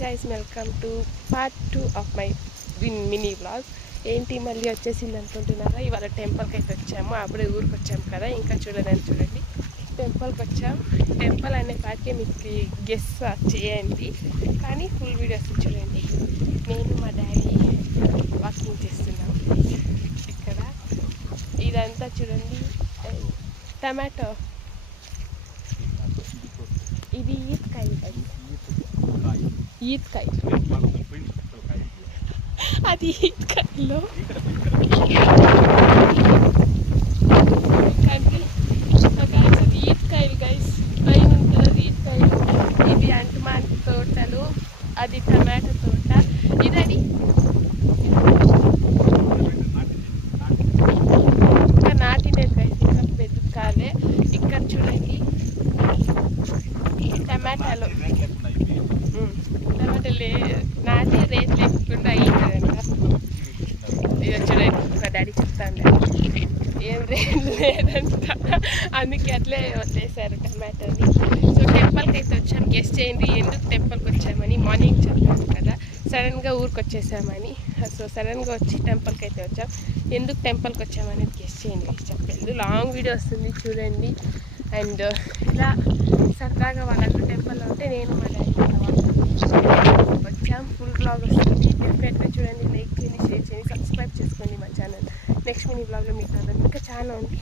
Guys welcome to part 2 of my mini vlog. ఏంటి మళ్ళీ వచ్చేసింది అనుకుంటున్నారా? ఇవాళ టెంపుల్కి అయితే వచ్చాము. అప్పుడే ఊరికి వచ్చాము కదా, ఇంకా చూడండి టెంపుల్కి వచ్చాము. టెంపుల్ అనే పార్టీ మీకు గెస్ చేయండి, కానీ ఫుల్ వీడియోస్ చూడండి. నేను మా డాడీ వాకింగ్ చేస్తున్నాం ఇక్కడ. ఇదంతా చూడండి టమాటో, ఇది ఈత్కాయ, ఈత్కాయ అది ఈత్కాయలో అది ఈత్కాయలు గైస్, పైన ఉంటుంది ఈత్కాయలు. ఇది అంటుమాంటి తోటలు, అది టమాటో తోట. ఇదది ఇంకా నాటినది గైస్, ఇంకా పెద్ద కాలే. ఇక్కడ చూడండి టమాటాలు, టమాటాలు నాటి రేట్ లేకుండా అయ్యిందంట. ఇది చూడండి మా డాడీ చెప్తాను, ఏం రేట్ లేదంట, అందుకే అట్లే వదిలేశారు టమాటాని. సో టెంపుల్కి అయితే వచ్చాము. గెస్ట్ చేయండి ఎందుకు టెంపుల్కి వచ్చామని. మార్నింగ్ చెప్పాము కదా, సడన్గా ఊరికి వచ్చేసామని. సో సడన్గా వచ్చి టెంపుల్కి అయితే వచ్చాం. ఎందుకు టెంపుల్కి వచ్చామనేది గెస్ట్ చేయండి. చెప్పలేదు, లాంగ్ వీడియో వస్తుంది చూడండి. అండ్ ఇలా సరదాగా వాళ్ళందరూ టెంపుల్లో ఉంటే నేను మా డాడీ వచ్చాం. ఫుల్ బ్లాగ్ వస్తుంది, డెఫినెట్గా చూడండి. లైక్ చేయండి, షేర్ చేయండి, సబ్స్క్రైబ్ చేసుకోండి మా ఛానల్. నెక్స్ట్ మినీ బ్లాగ్లో మీకు ఇంకా చాలా ఉంది.